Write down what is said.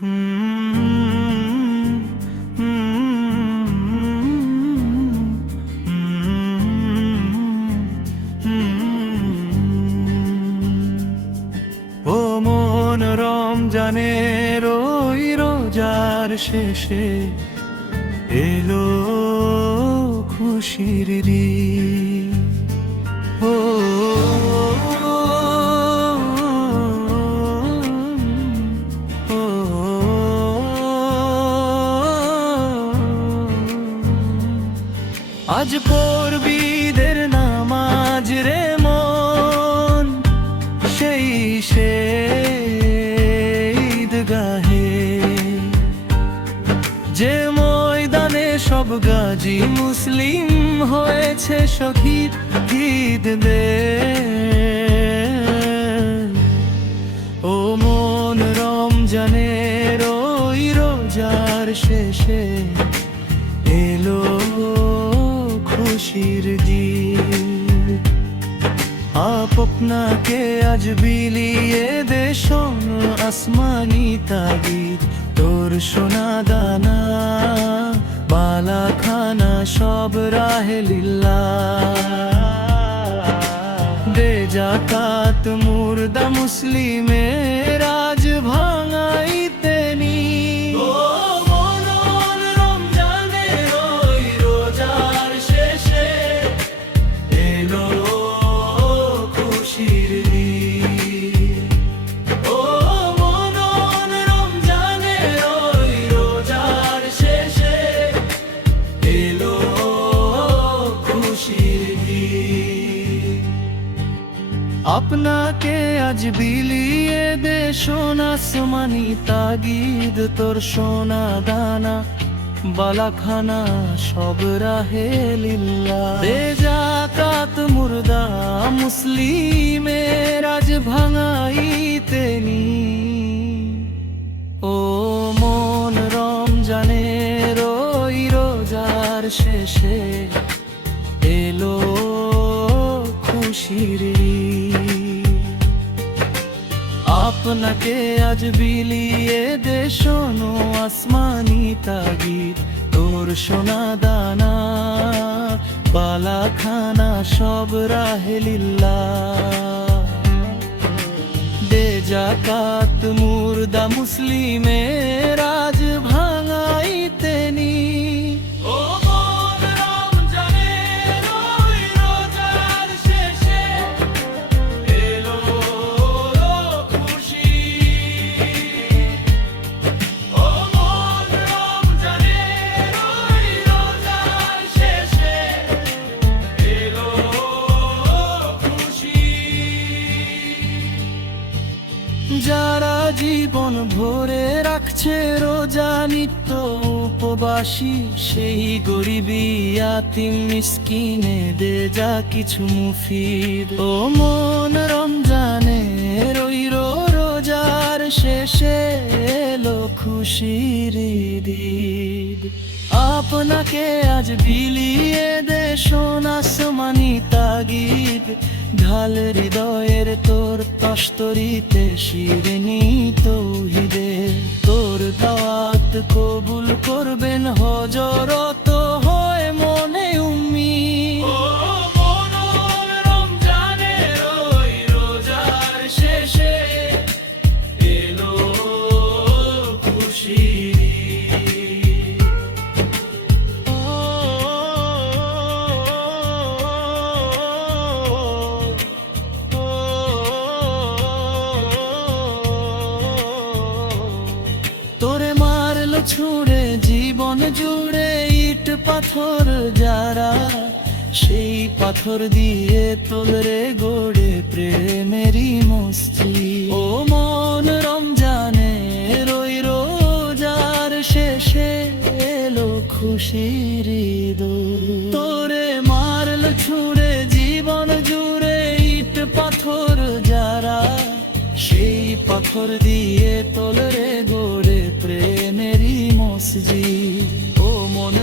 ও মন রমজানের ওই রোজার শেষে এলো খুশির দিন। ও আজ পড়বি ঈদের নামাজ রে মন, সেই ঈদগাহে যে ময়দানে সব গাজী মুসলিম হয়েছে শহীদ। ঈদ দে ও মন রমজানের ওই রোজার শেষে এলো খুশির দিন। আপনাকে আজ বিলিয়ে দে শোনো আসমানি তাগিদ, তোর সোনা দানা বালা খানা সব রাহে লিল্লাহ। দে জাকাত মুর্দা মুসলিমের আজ ভাঙাইতে নি। আপনাকে আজ বিলিয়ে দে সোনা আসমানি তাগিদ, তোর সোনা দানা বালাখানা সব রাহে লিল্লাহ। দে জাকাত মুর্দা মুসলিমের আজ ভাঙাইতে নি। ও মন রমজানের ওই রোজার শেষে এলো খুশির দিন। আপনাকে আজ বিলিয়ে দে শোনো আসমানি তাগিদ, তোর সোনা দানা বালা খানা সব রাহে লিল্লাহ। দে জাকাত মুর্দা মুসলিমের আজ ভাঙাইতে নি। যারা জীবন ভরে রাখছে রোজা নিত্য উপবাসী, সেই গরিবি ইয়াতিম মিসকিনে দে যা কিছু মুফিদ। ও মন রমজানের ওই রোজার শেষে এলো খুশির দিন। আপনাকে আজ বিলিয়ে দে সোনা আসমানি তাগিদ, ঢাল হৃদয়ের তোর তস্তরিতে শিরনি তৌহিদে। তোর দাওয়াত কবুল করবেন হযরত হয় মনে উম্মিদ। তোরে মারলো ছুঁড়ে জীবন জুড়ে ইট পাথর যারা, সেই পাথর দিয়ে তোরে গড়ে প্রেমেরই মসজিদ। ও মন রমজানের ওই রোজার শেষে এলো খুশির দিন। তোরে মারলো ছুঁড়ে জীবন জুড়ে ইট পাথর যারা, সেই পাথর দিয়ে তোরে গড়ে প্রেমেরই মসজিদ। ও মন